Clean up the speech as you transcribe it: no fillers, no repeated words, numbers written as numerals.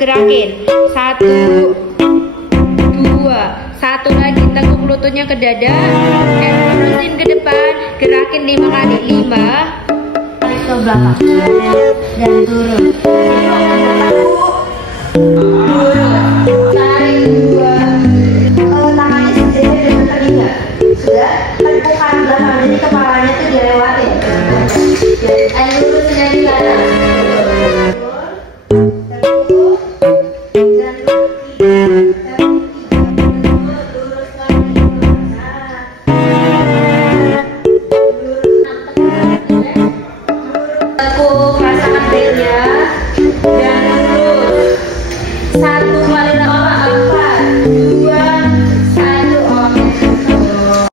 gerakin. 1, 2. Satu lagi, teguk lututnya ke dada. Terusin ke depan. Gerakin 5 kali. 5 ke belakang dan turun.